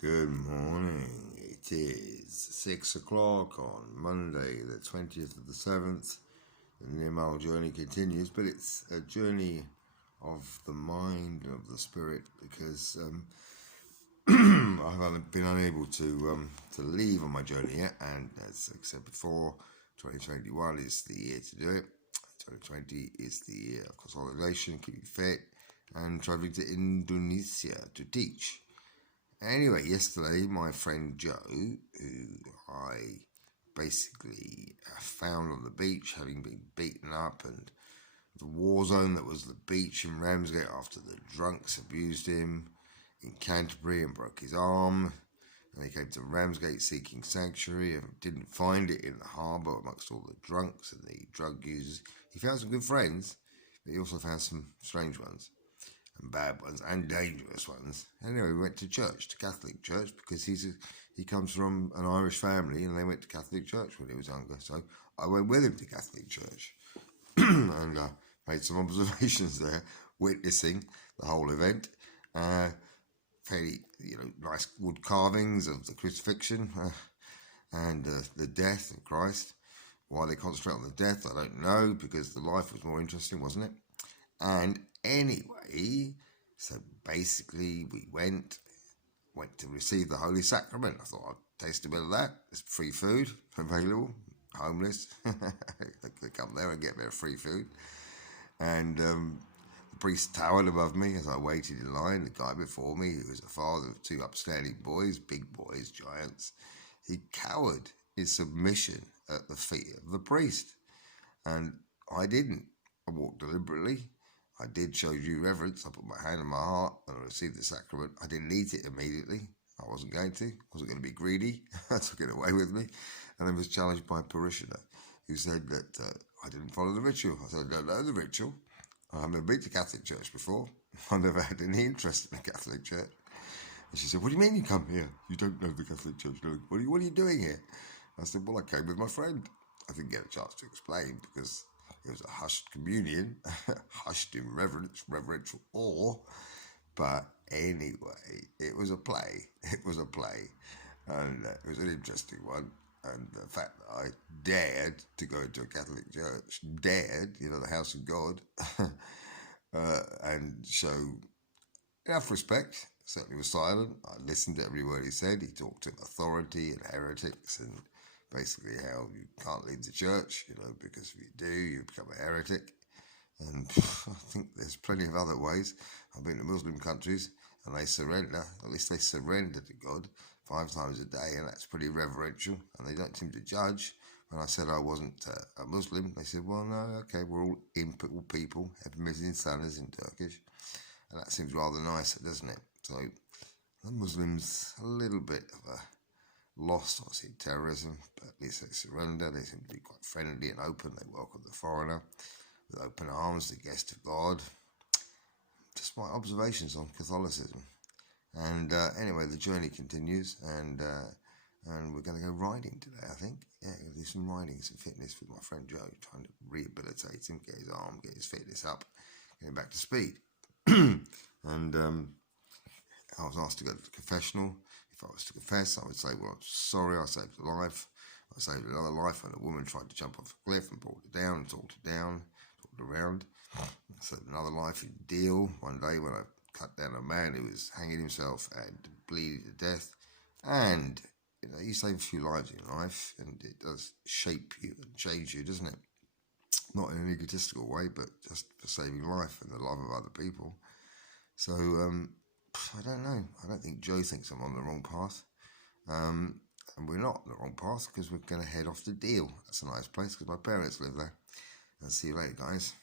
Good morning. It is 6 o'clock on Monday, the 20th of the 7th. The Near Mile journey continues, but it's a journey of the mind and of the spirit because I've been unable to leave on my journey yet. And as I said before, 2021 is the year to do it. 2020 is the year of consolidation, keeping fit, and traveling to Indonesia to teach. Anyway, yesterday my friend Joe, who I basically found on the beach having been beaten up, and the war zone that was the beach in Ramsgate after the drunks abused him in Canterbury and broke his arm, and he came to Ramsgate seeking sanctuary and didn't find it in the harbour amongst all the drunks and the drug users. He found some good friends, but he also found some strange ones and bad ones and dangerous ones. Anyway, we went to church, to Catholic church, because he comes from an Irish family and they went to Catholic church when he was younger. So I went with him to Catholic church and made some observations there, witnessing the whole event. Fairly, nice wood carvings of the crucifixion and the death of Christ. Why they concentrate on the death, I don't know, because the life was more interesting, wasn't it? And anyway, so basically we went to receive the Holy Sacrament. I thought I'd taste a bit of that. There's free food available, homeless. They come there and get a bit of free food. And the priest towered above me as I waited in line. The guy before me, who was a father of two upstanding boys, big boys, giants, he cowered in submission at the feet of the priest. And I didn't. I walked deliberately. I did show due reverence. I put my hand on my heart and I received the sacrament. I didn't eat it immediately. I wasn't going to. I wasn't going to be greedy. I took it away with me. And I was challenged by a parishioner who said that I didn't follow the ritual. I said, I don't know the ritual. I've never been to Catholic church before. I've never had any interest in the Catholic church. And she said, what do you mean you come here? You don't know the Catholic church, do you? What are you doing here? I said, well, I came with my friend. I didn't get a chance to explain because it was a hushed communion, hushed in reverential awe. But anyway, it was a play. It was a play. And it was an interesting one. And the fact that I dared to go into a Catholic church, the house of God, and show enough respect. Certainly was silent. I listened to every word he said. He talked to authority and heretics and basically how you can't leave the church, because if you do, you become a heretic. And I think there's plenty of other ways. I've been to Muslim countries and they surrender, at least they surrender to God 5 times a day, and that's pretty reverential, and they don't seem to judge. When I said I wasn't a Muslim, they said, well, no, okay, we're all people, hepimiz insanız in Turkish, and that seems rather nicer, doesn't it? So the Muslims, a little bit of a lost, I see terrorism, but at least they surrender. They seem to be quite friendly and open. They welcome the foreigner with open arms, the guest of God. Just my observations on Catholicism. And anyway, the journey continues, and we're going to go riding today, I think. Yeah, going to do some riding, some fitness with my friend Joe, trying to rehabilitate him, get his arm, get his fitness up, get him back to speed. And I was asked to go to the confessional. If I was to confess, I would say, well, I'm sorry, I saved a life. I saved another life when a woman tried to jump off a cliff and pulled her down and talked her around. I saved another life in Deal one day when I cut down a man who was hanging himself and bleeding to death. And, you save a few lives in life, and it does shape you and change you, doesn't it? Not in an egotistical way, but just for saving life and the love of other people. So, I don't know. I don't think Joe thinks I'm on the wrong path. And we're not on the wrong path because we're going to head off to Deal. That's a nice place because my parents live there. And see you later, guys.